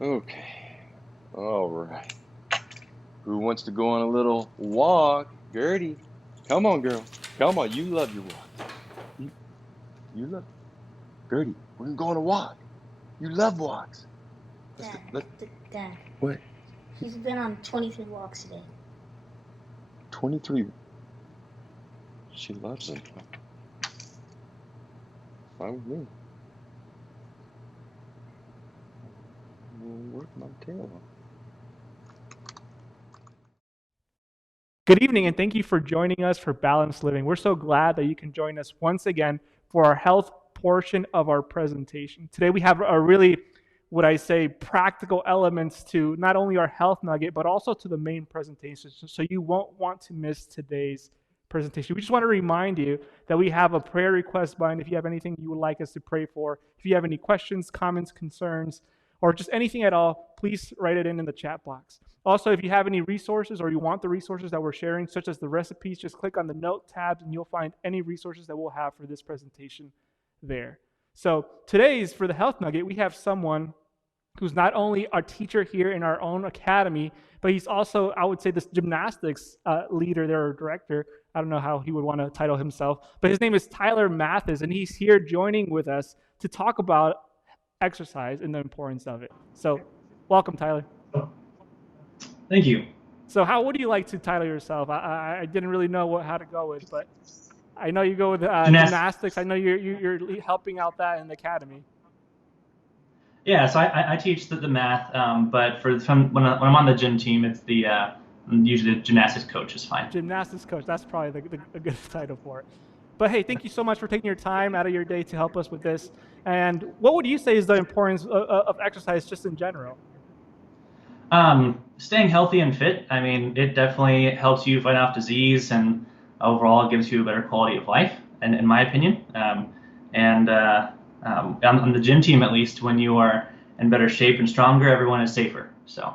Okay. All right. Who wants to go on a little walk? Gertie, come on, girl. Come on. You love your walks. You, you love Gertie. We're gonna go on a walk. You love walks. Let's Dad, let Dad, what? he's been on 23 walks today. 23. She loves them. Fine with me. Work my tail off. Good evening, and thank you for joining us for Balanced Living. We're so glad that you can join us once again for our health portion of our presentation. Today we have a really, would I say, practical elements to not only our health nugget, but also to the main presentation. So you won't want to miss today's presentation. We just want to remind you that we have a prayer request button if you have anything you would like us to pray for. If you have any questions, comments, concerns, or just anything at all, please write it in the chat box. Also, if you have any resources or you want the resources that we're sharing, such as the recipes, just click on the note tabs and you'll find any resources that we'll have for this presentation there. So today's, for the Health Nugget, we have someone who's not only our teacher here in our own academy, but he's also, I would say, this gymnastics leader there, or director. I don't know how he would want to title himself, but his name is Tyler Mathis, and he's here joining with us to talk about exercise and the importance of it. So welcome, Tyler. Thank you. So how would you like to title yourself? I didn't really know how to go with, but I know you go with gymnastics. I know you're helping out that in the academy. Yeah, so I teach the math, but when I'm on the gym team, it's usually the gymnastics coach is fine. Gymnastics coach, that's probably a good title for it. But hey, thank you so much for taking your time out of your day to help us with this. And what would you say is the importance of exercise just in general? Staying healthy and fit, I mean, it definitely helps you fight off disease and overall gives you a better quality of life, in my opinion. On the gym team, at least, when you are in better shape and stronger, everyone is safer. So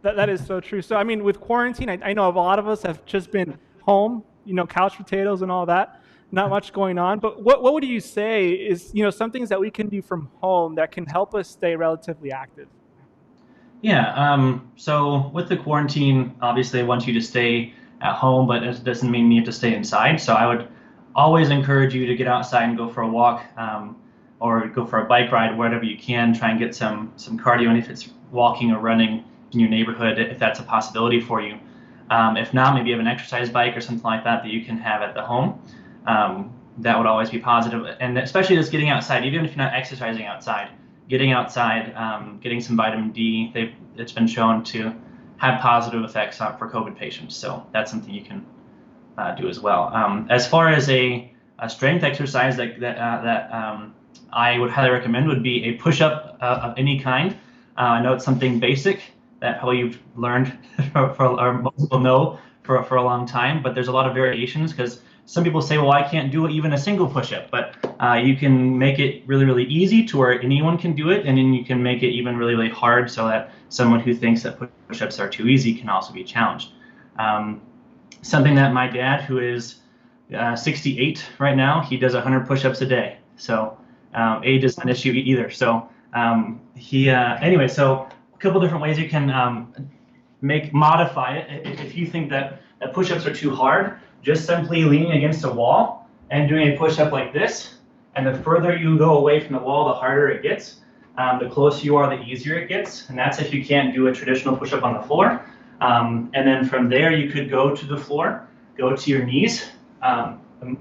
that is so true. So I mean, with quarantine, I know a lot of us have just been home, couch potatoes and all that. Not much going on. But what would you say is some things that we can do from home that can help us stay relatively active? Yeah, so with the quarantine, obviously I want you to stay at home, but it doesn't mean you have to stay inside. So I would always encourage you to get outside and go for a walk, or go for a bike ride, wherever you can. Try and get some cardio, and if it's walking or running in your neighborhood, if that's a possibility for you. If not, maybe you have an exercise bike or something like that that you can have at the home. That would always be positive, and especially just getting outside, even if you're not exercising outside. Getting outside, getting some vitamin D, it's been shown to have positive effects for COVID patients. So that's something you can do as well. As far as a strength exercise that I would highly recommend would be a push-up of any kind. I know it's something basic that probably you've learned or most people know for a long time, but there's a lot of variations because some people say, well, I can't do even a single push-up, but you can make it really, really easy to where anyone can do it, and then you can make it even really, really hard so that someone who thinks that push-ups are too easy can also be challenged. Something that my dad, who is 68 right now, he does 100 push-ups a day. So age is not an issue either. So anyway, so a couple different ways you can modify it. If you think that push-ups are too hard, just simply leaning against a wall and doing a push-up like this. And the further you go away from the wall, the harder it gets. The closer you are, the easier it gets. And that's if you can't do a traditional push-up on the floor. And then from there, you could go to the floor, go to your knees,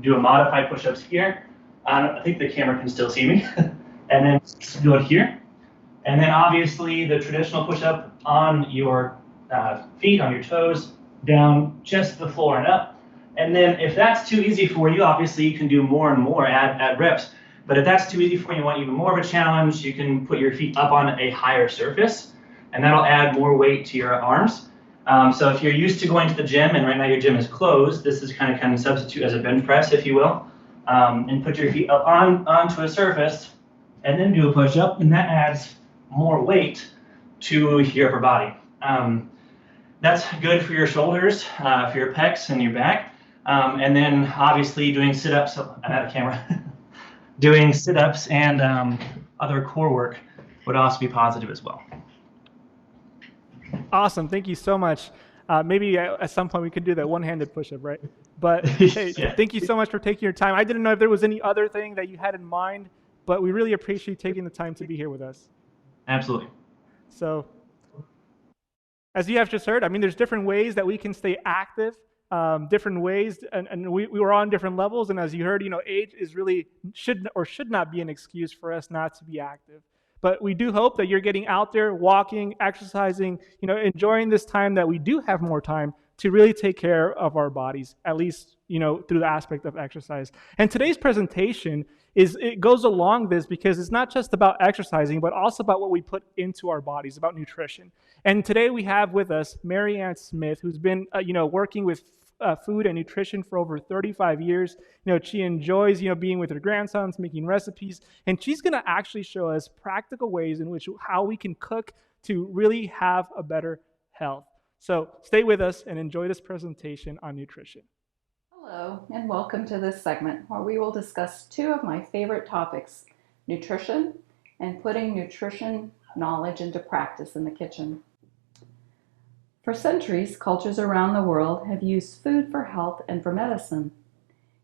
do a modified push-ups here. I think the camera can still see me. And then do it here. And then obviously the traditional push-up on your feet, on your toes, down just the floor and up. And then if that's too easy for you, obviously you can do more and more, add reps. But if that's too easy for you, you want even more of a challenge, you can put your feet up on a higher surface, and that'll add more weight to your arms. So if you're used to going to the gym and right now your gym is closed, this is kind of substitute as a bench press, if you will. And put your feet up onto a surface and then do a push-up, and that adds more weight to your upper body. That's good for your shoulders, for your pecs and your back. And then obviously doing sit-ups, I'm out of camera, doing sit-ups and other core work would also be positive as well. Awesome. Thank you so much. Maybe at some point we could do that one-handed push-up, right? But hey, Yeah. thank you so much for taking your time. I didn't know if there was any other thing that you had in mind, but we really appreciate you taking the time to be here with us. Absolutely. So, as you have just heard, I mean, there's different ways that we can stay active, different ways, and we were on different levels. And as you heard, age is really should not be an excuse for us not to be active. But we do hope that you're getting out there, walking, exercising, enjoying this time that we do have more time to really take care of our bodies, at least, through the aspect of exercise. And today's presentation it goes along this because it's not just about exercising, but also about what we put into our bodies, about nutrition. And today we have with us Mary Ann Smith, who's been, working with food and nutrition for over 35 years. She enjoys, being with her grandsons, making recipes, and she's going to actually show us practical ways in which how we can cook to really have a better health. So stay with us and enjoy this presentation on nutrition. Hello, and welcome to this segment where we will discuss two of my favorite topics, nutrition and putting nutrition knowledge into practice in the kitchen. For centuries, cultures around the world have used food for health and for medicine.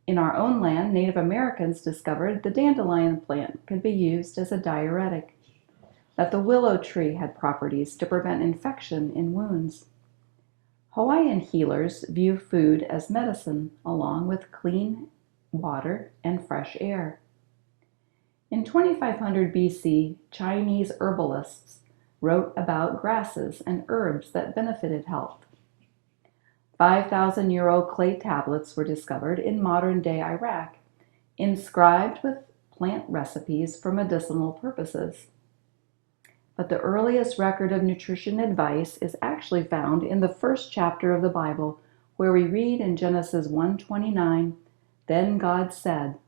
In our own land, Native Americans discovered the dandelion plant could be used as a diuretic, that the willow tree had properties to prevent infection in wounds. Hawaiian healers view food as medicine, along with clean water and fresh air. In 2500 BC, Chinese herbalists wrote about grasses and herbs that benefited health. 5,000-year-old clay tablets were discovered in modern-day Iraq, inscribed with plant recipes for medicinal purposes. But the earliest record of nutrition advice is actually found in the first chapter of the Bible, where we read in Genesis 1:29, "Then God said,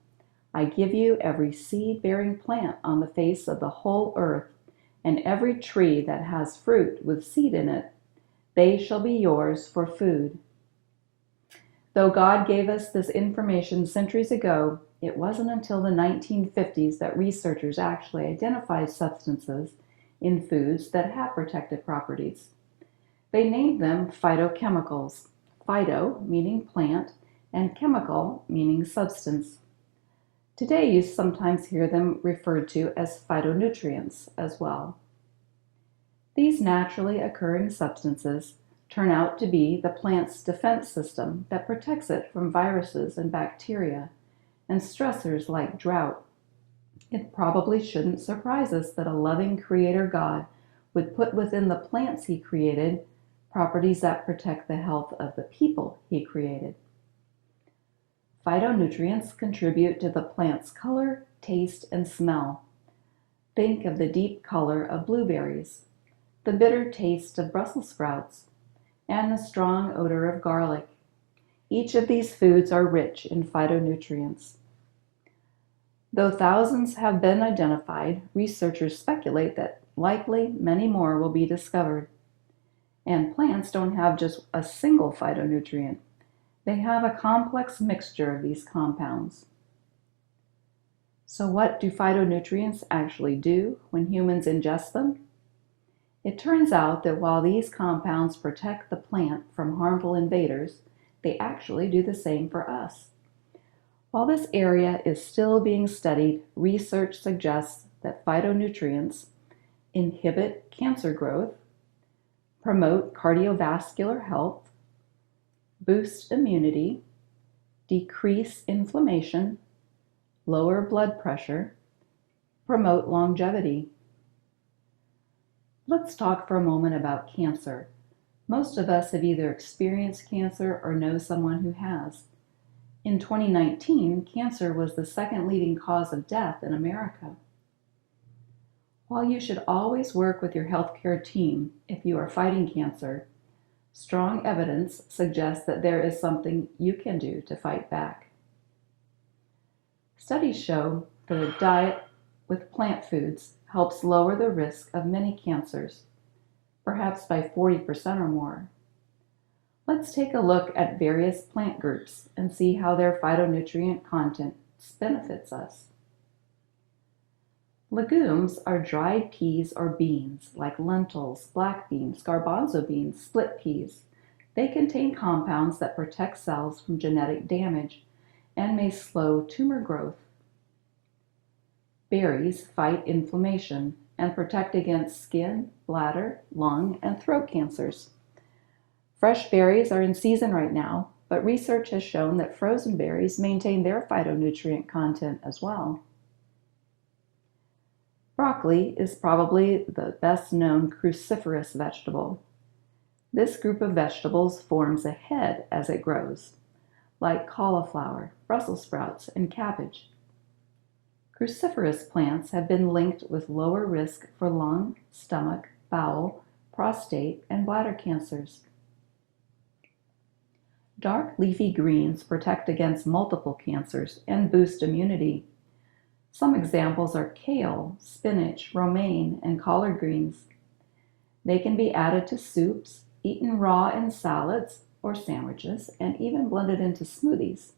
I give you every seed-bearing plant on the face of the whole earth, and every tree that has fruit with seed in it. They shall be yours for food." Though God gave us this information centuries ago, it wasn't until the 1950s that researchers actually identified substances in foods that have protective properties. They named them phytochemicals, phyto meaning plant and chemical meaning substance. Today you sometimes hear them referred to as phytonutrients as well. These naturally occurring substances turn out to be the plant's defense system that protects it from viruses and bacteria and stressors like drought. It probably shouldn't surprise us that a loving Creator God would put within the plants He created properties that protect the health of the people He created. Phytonutrients contribute to the plant's color, taste, and smell. Think of the deep color of blueberries, the bitter taste of Brussels sprouts, and the strong odor of garlic. Each of these foods are rich in phytonutrients. Though thousands have been identified, researchers speculate that likely many more will be discovered. And plants don't have just a single phytonutrient. They have a complex mixture of these compounds. So what do phytonutrients actually do when humans ingest them? It turns out that while these compounds protect the plant from harmful invaders, they actually do the same for us. While this area is still being studied, research suggests that phytonutrients inhibit cancer growth, promote cardiovascular health, boost immunity, decrease inflammation, lower blood pressure, promote longevity. Let's talk for a moment about cancer. Most of us have either experienced cancer or know someone who has. In 2019, cancer was the second leading cause of death in America. While you should always work with your healthcare team if you are fighting cancer, strong evidence suggests that there is something you can do to fight back. Studies show that a diet with plant foods helps lower the risk of many cancers, perhaps by 40% or more. Let's take a look at various plant groups and see how their phytonutrient content benefits us. Legumes are dried peas or beans like lentils, black beans, garbanzo beans, split peas. They contain compounds that protect cells from genetic damage and may slow tumor growth. Berries fight inflammation and protect against skin, bladder, lung, and throat cancers. Fresh berries are in season right now, but research has shown that frozen berries maintain their phytonutrient content as well. Broccoli is probably the best known cruciferous vegetable. This group of vegetables forms a head as it grows, like cauliflower, Brussels sprouts, and cabbage. Cruciferous plants have been linked with lower risk for lung, stomach, bowel, prostate, and bladder cancers. Dark leafy greens protect against multiple cancers and boost immunity. Some examples are kale, spinach, romaine, and collard greens. They can be added to soups, eaten raw in salads or sandwiches, and even blended into smoothies.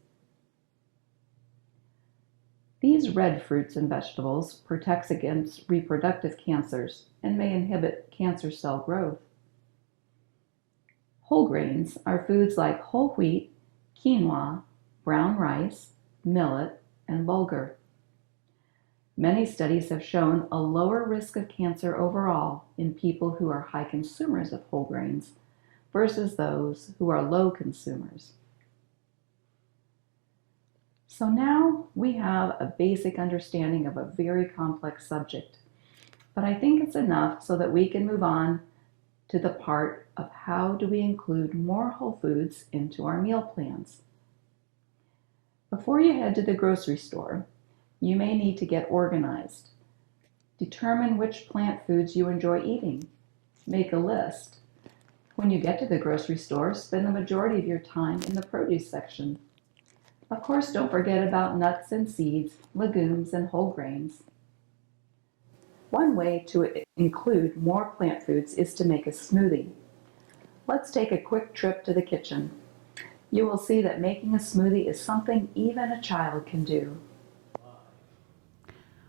These red fruits and vegetables protect against reproductive cancers and may inhibit cancer cell growth. Whole grains are foods like whole wheat, quinoa, brown rice, millet, and bulgur. Many studies have shown a lower risk of cancer overall in people who are high consumers of whole grains versus those who are low consumers. So now we have a basic understanding of a very complex subject, but I think it's enough so that we can move on to the part of how do we include more whole foods into our meal plans. Before you head to the grocery store, you may need to get organized. Determine which plant foods you enjoy eating. Make a list. When you get to the grocery store, spend the majority of your time in the produce section. Of course, don't forget about nuts and seeds, legumes, and whole grains. One way to include more plant foods is to make a smoothie. Let's take a quick trip to the kitchen. You will see that making a smoothie is something even a child can do.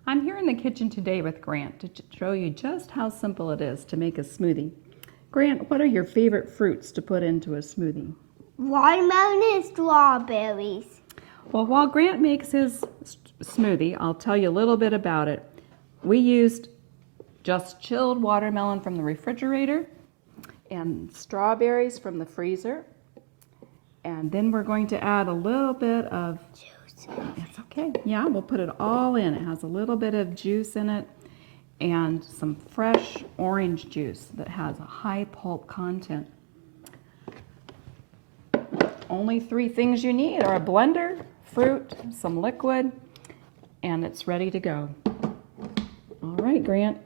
I'm here in the kitchen today with Grant to show you just how simple it is to make a smoothie. Grant, what are your favorite fruits to put into a smoothie? Watermelon and strawberries. Well, while Grant makes his smoothie, I'll tell you a little bit about it. We used just chilled watermelon from the refrigerator and strawberries from the freezer. And then we're going to add a little bit of juice. It's okay. Yeah, we'll put it all in. It has a little bit of juice in it and some fresh orange juice that has a high pulp content. Only 3 things you need are a blender, fruit, some liquid, and it's ready to go. All right, Grant,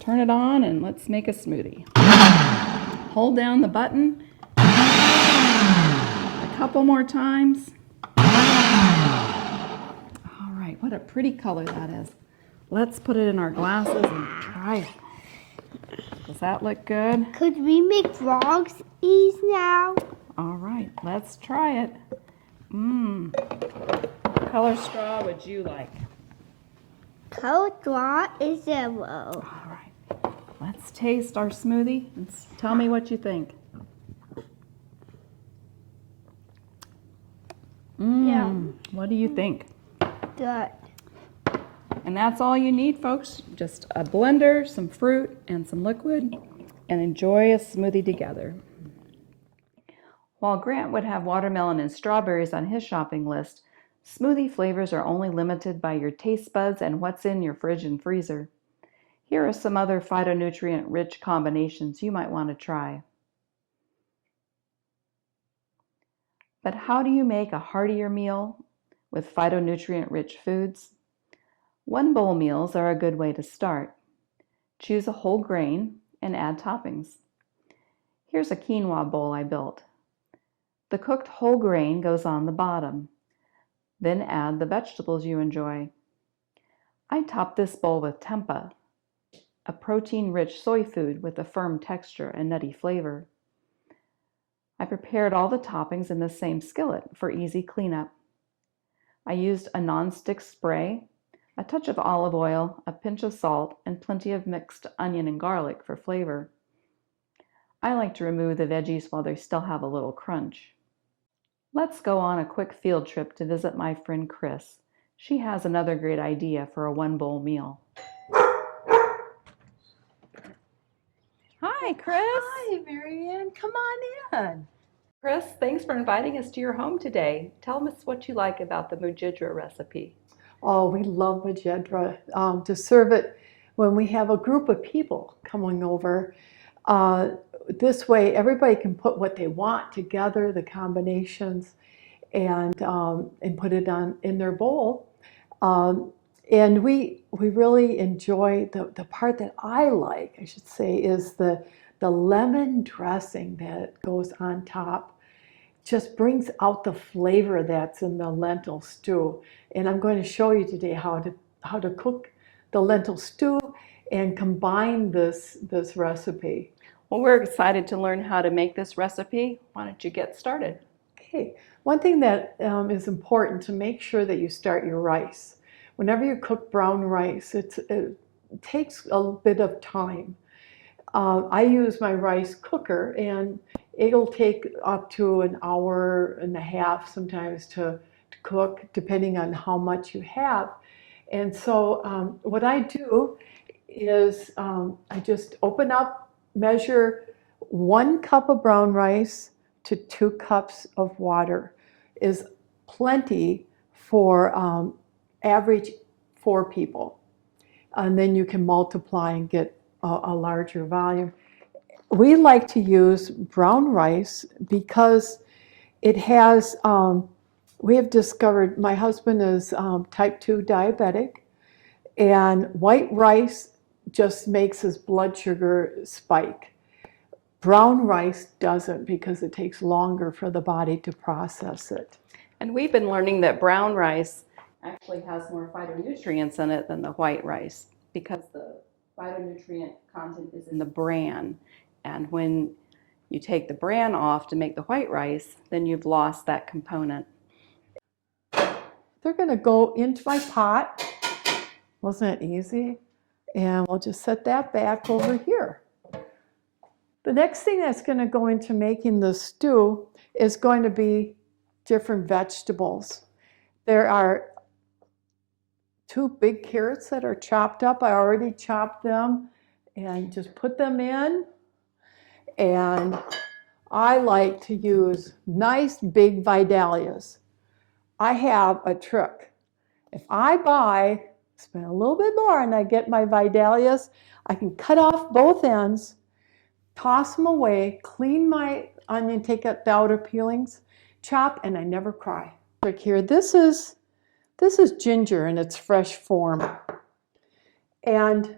turn it on and let's make a smoothie. Hold down the button a couple more times. All right, what a pretty color that is. Let's put it in our glasses and try it. Does that look good? Could we make frogs ease now? All right, let's try it. What color straw would you like? Color straw is 0. All right, let's taste our smoothie and tell me what you think. Yeah. What do you think? Good. And that's all you need, folks. Just a blender, some fruit, and some liquid, and enjoy a smoothie together. While Grant would have watermelon and strawberries on his shopping list, smoothie flavors are only limited by your taste buds and what's in your fridge and freezer. Here are some other phytonutrient-rich combinations you might want to try. But how do you make a heartier meal with phytonutrient-rich foods? One bowl meals are a good way to start. Choose a whole grain and add toppings. Here's a quinoa bowl I built. The cooked whole grain goes on the bottom. Then add the vegetables you enjoy. I top this bowl with tempeh, a protein-rich soy food with a firm texture and nutty flavor. I prepared all the toppings in the same skillet for easy cleanup. I used a non-stick spray, a touch of olive oil, a pinch of salt, and plenty of mixed onion and garlic for flavor. I like to remove the veggies while they still have a little crunch. Let's go on a quick field trip to visit my friend Chris. She has another great idea for a one-bowl meal. Hi, Chris. Hi, Marianne. Come on in. Chris, thanks for inviting us to your home today. Tell us what you like about the mujidra recipe. Oh, we love Majedra. To serve it when we have a group of people coming over. This way, everybody can put what they want together, the combinations, and put it in their bowl. And we really enjoy the part that I like, I should say, is the lemon dressing that goes on top. Just brings out the flavor that's in the lentil stew. And I'm going to show you today how to cook the lentil stew and combine this recipe. Well, we're excited to learn how to make this recipe. Why don't you get started? Okay, one thing that is important to make sure that you start your rice. Whenever you cook brown rice, it takes a bit of time. I use my rice cooker, and it'll take up to an hour and a half sometimes to cook, depending on how much you have. And so what I do is I just open up, measure 1 cup of brown rice to 2 cups of water is plenty for average 4 people. And then you can multiply and get a larger volume. We like to use brown rice because it has, we have discovered, my husband is type 2 diabetic, and white rice just makes his blood sugar spike. Brown rice doesn't, because it takes longer for the body to process it. And we've been learning that brown rice actually has more phytonutrients in it than the white rice, because the phytonutrient content is in the bran. And when you take the bran off to make the white rice, then you've lost that component. They're going to go into my pot. Wasn't it easy? And we'll just set that back over here. The next thing that's going to go into making the stew is going to be different vegetables. There are 2 big carrots that are chopped up. I already chopped them and just put them in. And I like to use nice big Vidalias. I have a trick. If I spend a little bit more and I get my Vidalias, I can cut off both ends, toss them away, clean my onion, take out the outer peelings, chop, and I never cry. Here, this is ginger in its fresh form. And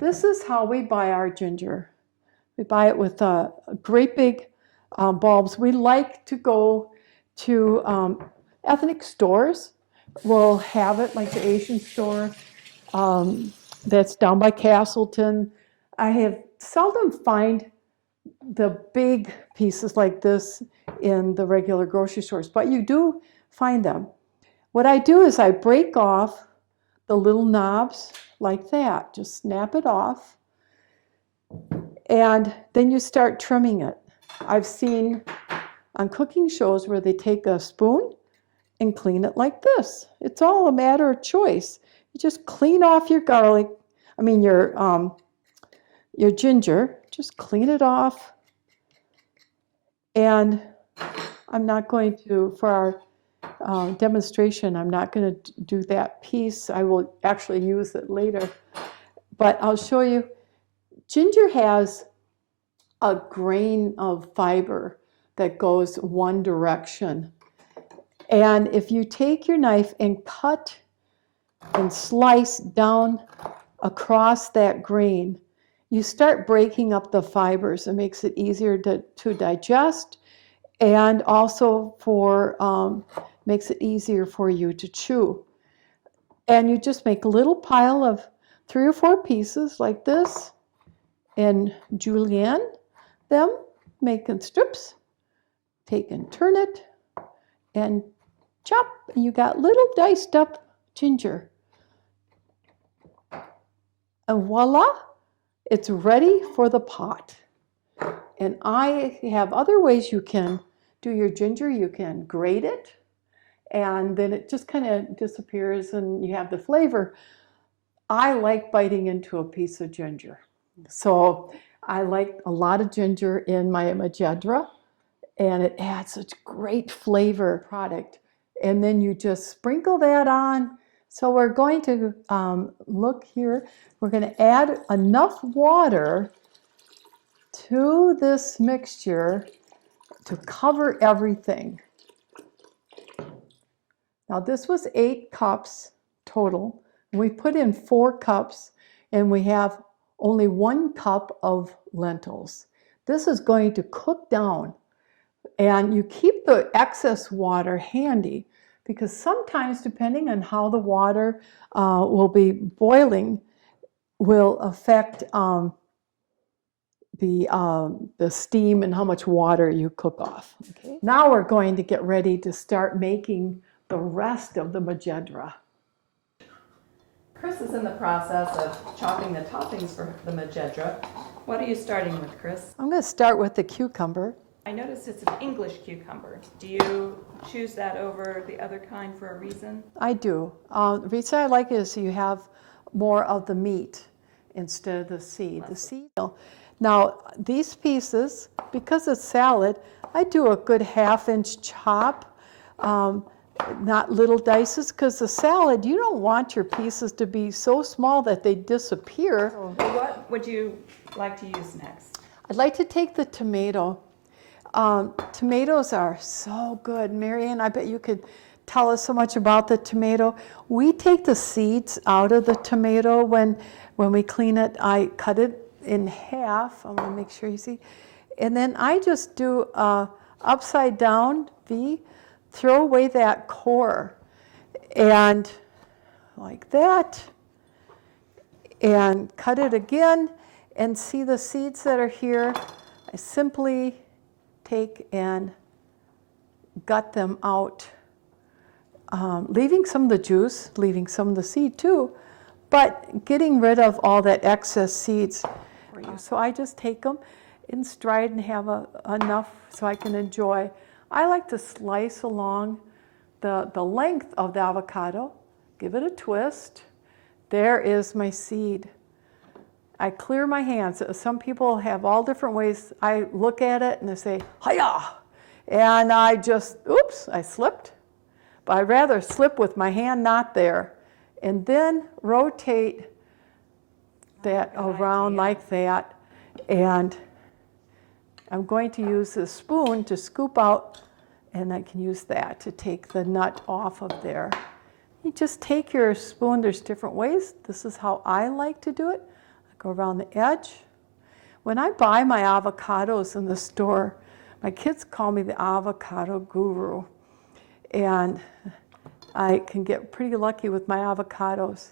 this is how we buy our ginger. We buy it with great big bulbs. We like to go to ethnic stores. We'll have it, like the Asian store that's down by Castleton. I have seldom find the big pieces like this in the regular grocery stores, but you do find them. What I do is I break off the little knobs like that. Just snap it off. And then you start trimming it. I've seen on cooking shows where they take a spoon and clean it like this. It's all a matter of choice. You just clean off your garlic, your ginger, just clean it off. And I'm not going to, for our demonstration, I'm not going to do that piece. I will actually use it later. But I'll show you, ginger has a grain of fiber that goes one direction. And if you take your knife and cut and slice down across that grain, you start breaking up the fibers. It makes it easier to digest, and also makes it easier for you to chew. And you just make a little pile of 3 or 4 pieces like this, and julienne them, making strips, take and turn it, and chop, and you got little diced up ginger. And voila, it's ready for the pot. And I have other ways you can do your ginger. You can grate it, and then it just kind of disappears and you have the flavor. I like biting into a piece of ginger. So I like a lot of ginger in my Majadra, and it adds such great flavor product. And then you just sprinkle that on. So we're going to look here. We're going to add enough water to this mixture to cover everything. Now this was 8 cups total. We put in 4 cups and we have only 1 cup of lentils. This is going to cook down, and you keep the excess water handy because sometimes, depending on how the water will be boiling, will affect the steam and how much water you cook off. Okay. Now we're going to get ready to start making the rest of the Majadra. Chris is in the process of chopping the toppings for the Majadra. What are you starting with, Chris? I'm going to start with the cucumber. I noticed it's an English cucumber. Do you choose that over the other kind for a reason? I do. The reason I like it is you have more of the meat instead of the seed. The seed. Now these pieces, because it's salad, I do a good 1/2-inch chop, not little dices, because the salad, you don't want your pieces to be so small that they disappear. What would you like to use next? I'd like to take the tomato. Tomatoes are so good. Marianne, I bet you could tell us so much about the tomato. We take the seeds out of the tomato when we clean it. I cut it in half. I want to make sure you see. And then I just do a upside down V, throw away that core, and like that, and cut it again, and see the seeds that are here. I simply take and gut them out, leaving some of the juice, leaving some of the seed too, but getting rid of all that excess seeds for you. So I just take them in stride and have enough so I can enjoy. I like to slice along the length of the avocado, give it a twist. There is my seed. I clear my hands. Some people have all different ways. I look at it and I say, hiya! And I just, oops, I slipped. But I'd rather slip with my hand not there. And then rotate that around like that. And I'm going to use this spoon to scoop out, and I can use that to take the nut off of there. You just take your spoon. There's different ways. This is how I like to do it. Go around the edge. When I buy my avocados in the store, my kids call me the avocado guru. And I can get pretty lucky with my avocados.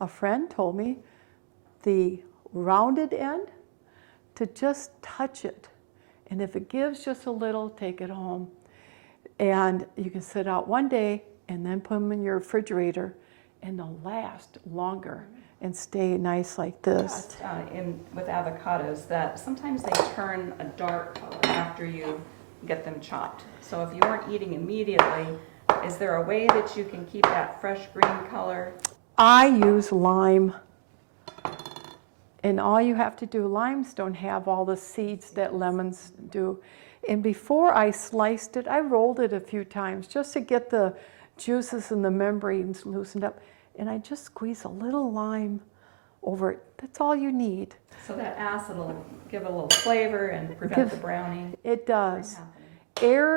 A friend told me the rounded end, to just touch it. And if it gives just a little, take it home. And you can sit out one day and then put them in your refrigerator, and they'll last longer and stay nice like this. With avocados, that sometimes they turn a dark color after you get them chopped. So if you aren't eating immediately, is there a way that you can keep that fresh green color? I use lime. And all you have to do, limes don't have all the seeds that lemons do. And before I sliced it, I rolled it a few times just to get the juices and the membranes loosened up. And I just squeeze a little lime over it. That's all you need. So that acid will give it a little flavor and prevent the browning. It does. Air,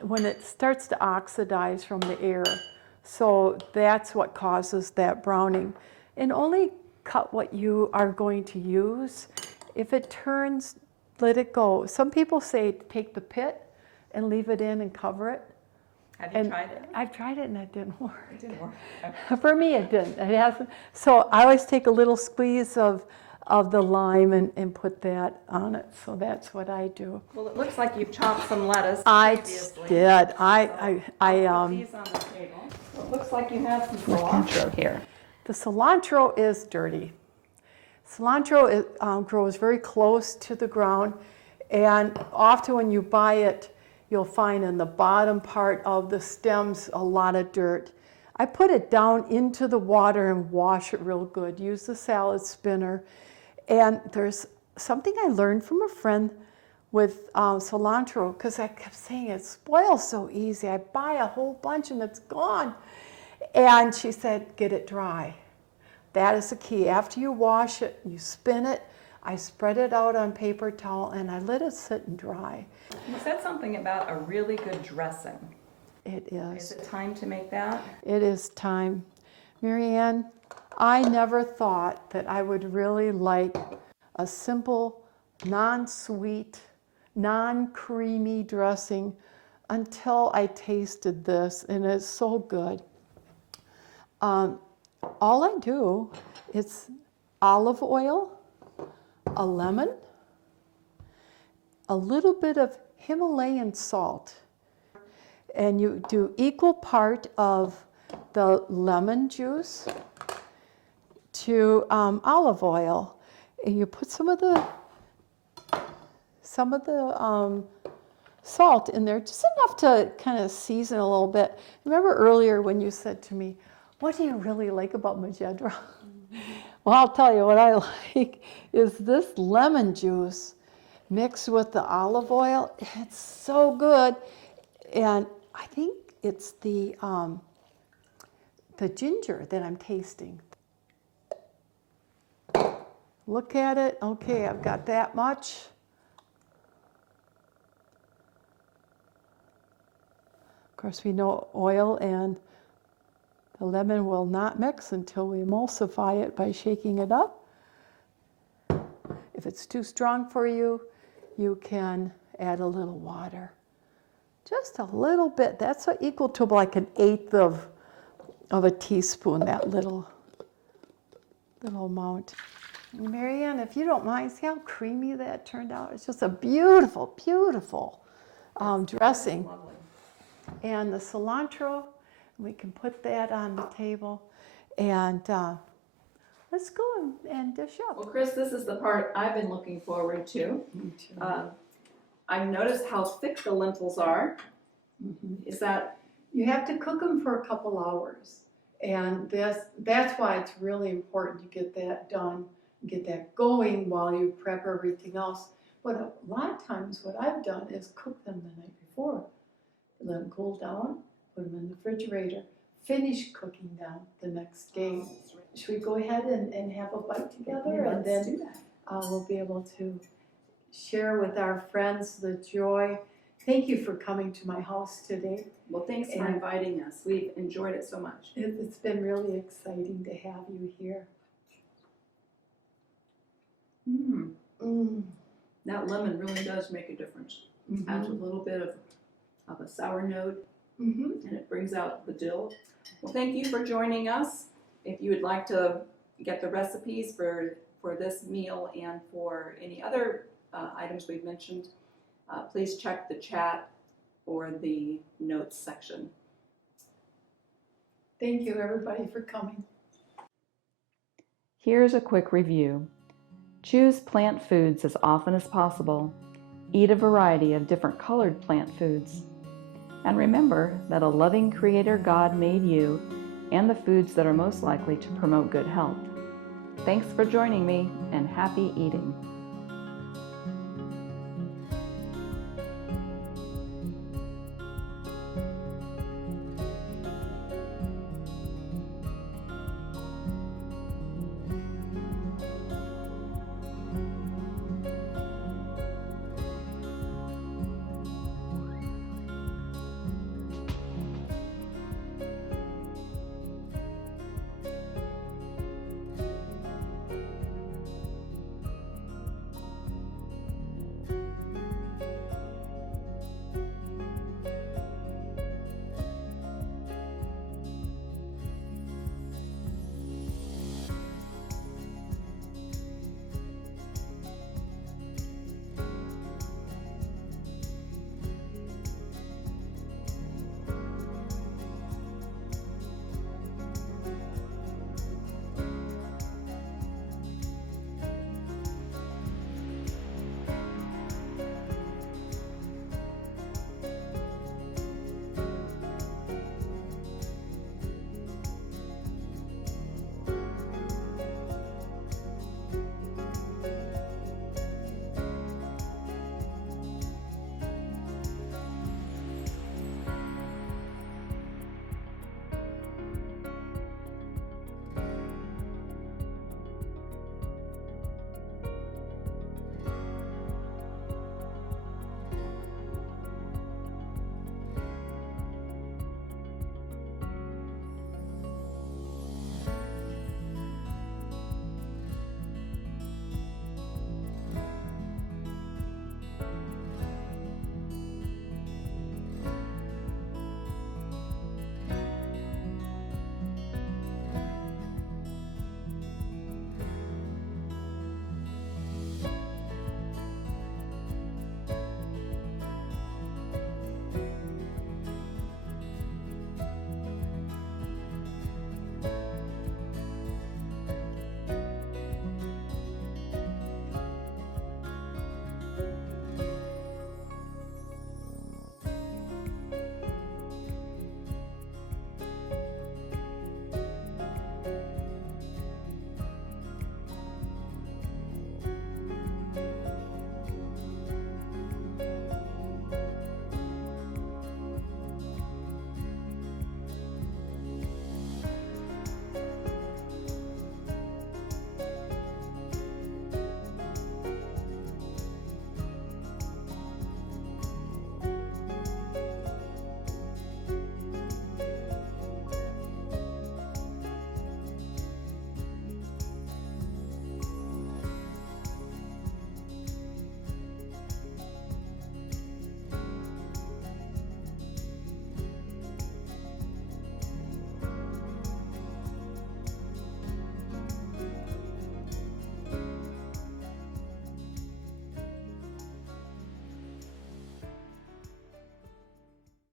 when it starts to oxidize from the air, so that's what causes that browning. And only cut what you are going to use. If it turns, let it go. Some people say take the pit and leave it in and cover it. Have you tried it? I've tried it and it didn't work. It didn't work. Okay. For me, it didn't. It hasn't. So I always take a little squeeze of the lime and put that on it. So that's what I do. Well, it looks like you've chopped some lettuce I previously. did. I'll put these on the table. So it looks like you have some cilantro here. The cilantro is dirty. Cilantro grows very close to the ground, and often when you buy it, you'll find in the bottom part of the stems a lot of dirt. I put it down into the water and wash it real good. Use the salad spinner. And there's something I learned from a friend with cilantro, because I kept saying it spoils so easy. I buy a whole bunch and it's gone. And she said, get it dry. That is the key. After you wash it, you spin it. I spread it out on paper towel and I let it sit and dry. You said something about a really good dressing. It Is is. it time to make that? It is time. Marianne, I never thought that I would really like a simple, non-sweet, non-creamy dressing until I tasted this, and it's so good. All I do is olive oil, a lemon, a little bit of Himalayan salt, and you do equal part of the lemon juice to olive oil, and you put some of the salt in there, just enough to kind of season a little bit. Remember earlier when you said to me, what do you really like about Mojedra? Well, I'll tell you what I like is this lemon juice mixed with the olive oil. It's so good. And I think it's the ginger that I'm tasting. Look at it. Okay, I've got that much. Of course, we know oil and the lemon will not mix until we emulsify it by shaking it up. If it's too strong for you, you can add a little water. Just a little bit. That's equal to like an eighth of a teaspoon, that little amount. And Marianne, if you don't mind, see how creamy that turned out? It's just a beautiful, beautiful dressing. Lovely. And the cilantro, we can put that on the table. And let's go and dish up. Well, Chris, this is the part I've been looking forward to. I've noticed how thick the lentils are. Is that? You have to cook them for a couple hours. And that's why it's really important to get that done, get that going while you prep everything else. But a lot of times what I've done is cook them the night before. Let them cool down, put them in the refrigerator, finish cooking them the next day. Should we go ahead and have a bite together? And then we'll be able to share with our friends the joy. Thank you for coming to my house today. Well, thanks for inviting us. We've enjoyed it so much. It's been really exciting to have you here. That lemon really does make a difference. Adds a little bit of a sour note, and it brings out the dill. Well, thank you for joining us. If you would like to get the recipes for this meal and for any other items we've mentioned, please check the chat or the notes section. Thank you, everybody, for coming. Here's a quick review. Choose plant foods as often as possible. Eat a variety of different colored plant foods. And remember that a loving Creator God made you and the foods that are most likely to promote good health. Thanks for joining me, and happy eating.